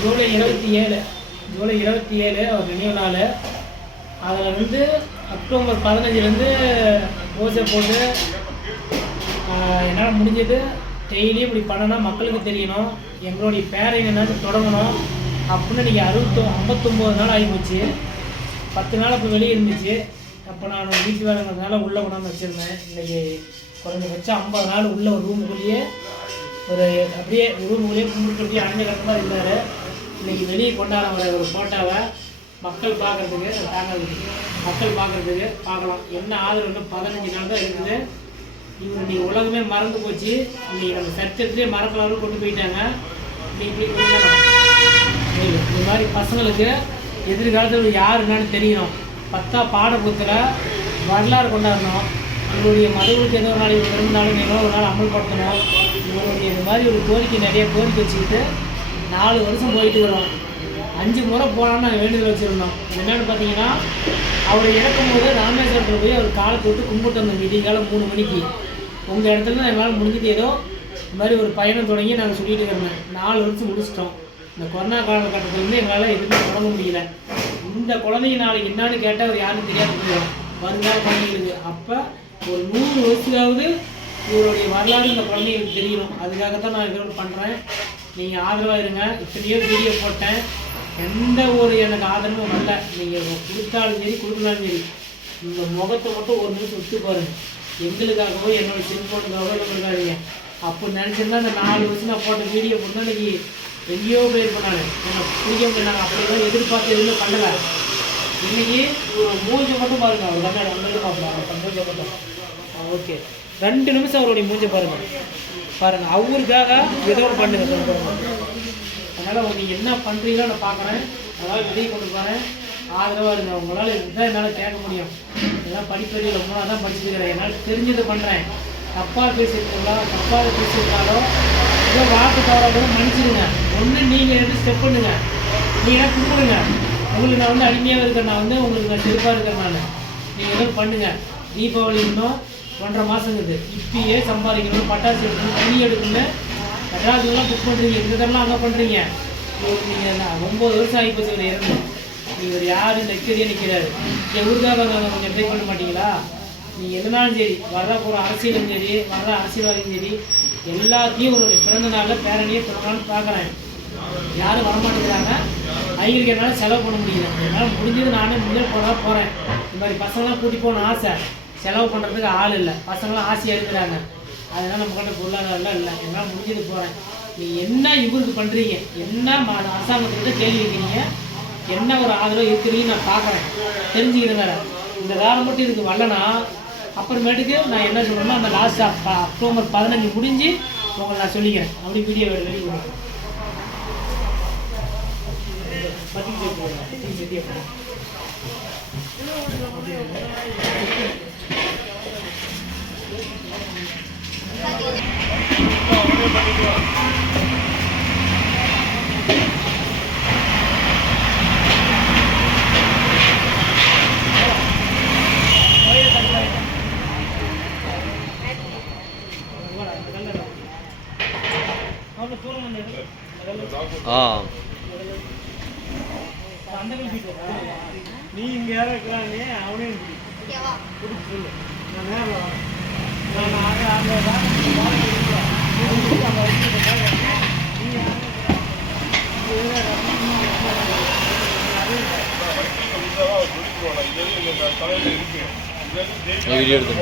ஜூலை 27 அவர் நினைவு நாள். அதில் அக்டோபர் 15 பூஜை போட்டு என்னால் முடிஞ்சது டெய்லியும் இப்படி பண்ணனா மக்களுக்கு தெரியணும், எங்களுடைய பேரை என்னாச்சும் தொடங்கணும் அப்படின்னு. இன்றைக்கி 59 நாள் ஆகிப்போச்சு. 10 நாள் அப்போ வெளியே இருந்துச்சு. அப்போ நான் வீட்டு வேலைங்கிறதுனால உள்ளே கொண்டாந்து வச்சுருந்தேன். இன்றைக்கி குறைஞ்சபட்சம் 50 நாள் உள்ள ஒரு ரூமுக்குள்ளேயே அப்படியே ரூமுக்குள்ளேயே கும்பிட்டு அடைஞ்ச கட்டமாக இருந்தார். இன்றைக்கி வெளியே கொண்டாட ஒரு ஃபோட்டோவை மக்கள் பார்க்குறதுக்கு பார்க்கலாம். என்ன ஆதரவு இன்னும் 15 நாள் தான் இருக்குது. இவர் இன்றைக்கி உலகமே மறந்து போச்சு. இன்றைக்கி நம்ம சர்ச்சத்திலே மறக்கலாம் கொண்டு போயிட்டாங்க. இன்றைக்கி இப்படி இந்த மாதிரி பசங்களுக்கு எதிர்காலத்தில் யார் என்னன்னு தெரியணும். 10ஆம் பாடப்புத்தகத்தில் வரலாறு கொண்டாடணும். இவருடைய மதங்களுக்கு ஏதோ ஒரு நாள் இவர் 2 நாள் ஏதோ ஒரு நாள் அமல்படுத்தணும். இவருடைய இந்த மாதிரி ஒரு நிறைய கோரிக்கை வச்சுக்கிட்டு 4 வருஷம் போயிட்டு வரோம். 5 முறை போகலான்னு நாங்கள் வேண்டுதல் வச்சுருந்தோம். என்னென்னு பார்த்தீங்கன்னா, அவர் இறக்கும்போது ராமேஸ்வரத்தில் போய் அவர் காலத்தை விட்டு கும்பிட்டு வந்தோம் விடிகாலம் 3 மணிக்கு. உங்கள் இடத்துல தான் எங்களால் முடிஞ்சுட்டு ஏதோ இந்த மாதிரி ஒரு பயணம் தொடங்கி நாங்கள் சொல்லிட்டு இருக்கிறோம். 4 வருஷம் முடிச்சிட்டோம். இந்த கொரோனா காலகட்டத்திலேருந்து எங்களால் எதுவுமே தொடங்க முடியல. இந்த குழந்தைங்க நாளைக்கு என்னான்னு கேட்டால் அவர் யாரும் தெரியாது போயிடும் வருங்கால குழந்தைங்களுக்கு. அப்போ ஒரு 100 வருஷத்துக்காவது இவருடைய வரலாறு இந்த குழந்தைங்களுக்கு தெரியணும். அதுக்காகத்தான் நான் இதோடு பண்ணுறேன். நீங்கள் ஆதரவாக இருங்க. இத்தனையோ வீடியோ போட்டேன், எந்த ஒரு எனக்கு ஆதரவும் வரல. நீங்கள் கொடுத்தாலும் சரி கொடுக்கலாலும் சரி, இந்த முகத்தை மட்டும் ஒரு நிமிஷம் விட்டு பாருங்கள். எங்களுக்காகவோ என்னோடய செல்ஃபோனுக்காகவோ இருக்காதீங்க. அப்போ நினச்சிருந்தா அந்த 4 வருஷம் நான் போட்ட வீடியோ போட்டால் இன்றைக்கி எங்கேயோ போயிருப்பேன். நான் என்னை பிடிக்க முடியல. அப்படிலாம் எதிர்பார்த்து எதுவுமே பண்ணலை. இன்றைக்கி ஒரு மூஞ்சை மட்டும் பாருங்கள். அவர் தானே அந்த பார்க்கலாம் மூஞ்சை மட்டும். ஓகே, 2 நிமிஷம் அவருடைய மூஞ்சை பாருங்கள். அவருக்காக ஏதோ ஒரு பண்ணுங்க. அதனால் நீங்கள் என்ன பண்ணுறீங்களோ நான் பார்க்குறேன். அதனால் வெளியே கொண்டு போகிறேன். ஆதரவாக இருங்க. உங்களால் இதுதான் என்னால் கேட்க முடியும். இதெல்லாம் படிப்பறியில் 3 தான் படிச்சுக்கிறேன். என்னால் தெரிஞ்சதை பண்ணுறேன். தப்பாக பேசியிருந்தாலோ ஏதோ வாக்கு தவறாக மன்னிச்சிடுங்க. ஒன்று நீங்கள் எடுத்து ஸ்டெப் பண்ணுங்க. நீங்கள் கும்பிடுங்க. உங்களுக்கு நான் அடிமையாக இருக்கிறேன். நான் உங்களுக்கு நான் செருப்பாக இருக்கிறேன். நீங்கள் எதுவும் பண்ணுங்கள். தீபாவளி இன்னும் 1.5 மாதங்குது. இப்பயே சம்பாதிக்கணும், பட்டாசு எடுக்கணும், துணி எடுக்கணும். மெட்ராஸ்லாம் புக் பண்ணுறீங்க, இதெல்லாம் அங்கே பண்ணுறீங்க. நீங்கள் 9 வருஷம் ஆகி போச்சு இவர் இறந்து. இவர் யார் இந்த எச்சரியாக நிற்கிறாரு. ஊருக்காக நாங்கள் கொஞ்சம் ட்ரை பண்ண மாட்டீங்களா? நீங்கள் எதுனாலும் சரி, வர்ற போகிற அரசியலும் சரி, வர்ற அரசியல்வாதியும் சரி, எல்லாத்தையும் ஒரு பிறந்த நாளில் பேரணியே பிறந்தாலும் பார்க்குறேன். யாரும் வரமாட்டேங்கிறாங்க. அவங்களுக்கு என்னால் செலவு பண்ண முடியல. என்னால் முடிஞ்சது நானே போகிறேன். இந்த மாதிரி பசங்களாம் கூட்டி போகணும் ஆசை. செலவு பண்ணுறதுக்கு ஆள் இல்லை. பசங்களாம் ஆசையாக இருக்கிறாங்க. அதனால் நம்ம கிட்ட பொருளாதாரம்லாம் இல்லை. என்னால் முடிஞ்சது போகிறேன். நீங்கள் என்ன இவருக்கு பண்ணுறீங்க, என்ன அரசாங்கத்துக்கிட்ட கேள்வி வைக்கிறீங்க, என்ன ஒரு ஆதரவு இருக்கிறீங்கன்னு நான் பார்க்குறேன், தெரிஞ்சுக்கிறேங்க. இந்த காலம் மட்டும் இதுக்கு வரலன்னா அப்புறமேட்டுக்கு நான் என்ன சொல்லணும்னா, அந்த லாஸ்ட் அக்டோபர் 15 முடிஞ்சு உங்களை நான் சொல்லிக்கிறேன். அப்படி வீடியோ ரெடி பண்ணுறேன். நீ இங்கே யாரும் இருக்கிறாங்க, அவனே பிடிச்சி சொல்லு. நான் நேரில் வரேன். வீடியோ எடுத்து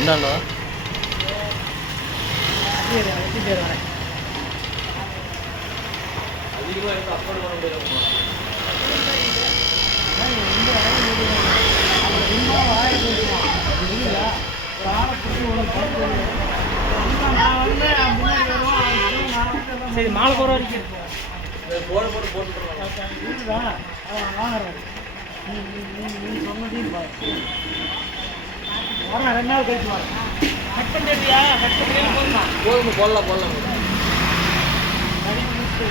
என்னண்ணா அதிகமாக இருந்து அப்பாடு பண்ண முடியாது. சரி, மாலை போகிற வரைக்கும் போட்டுருவாங்க. வாங்குறேன். நீ சொன்னதையும் வரேன் 2 நாள் கழிச்சு வரேன். கட் பண்ணிட்டியா? கட் பண்ணியா போதுமா? போடலாம் சரி முடிச்சு.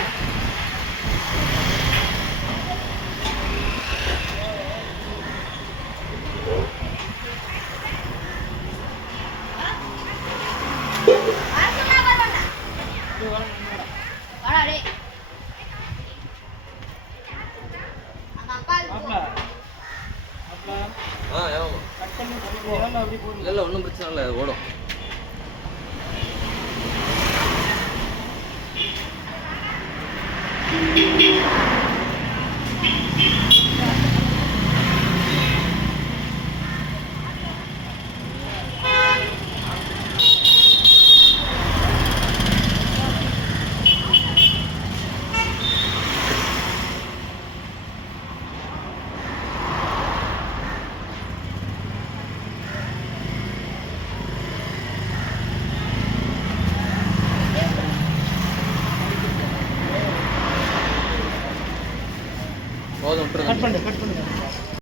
ஏமாமா இல்லை ஒன்றும் பிரச்சனை இல்லை ஓடும். போதும் கட் பண்ணு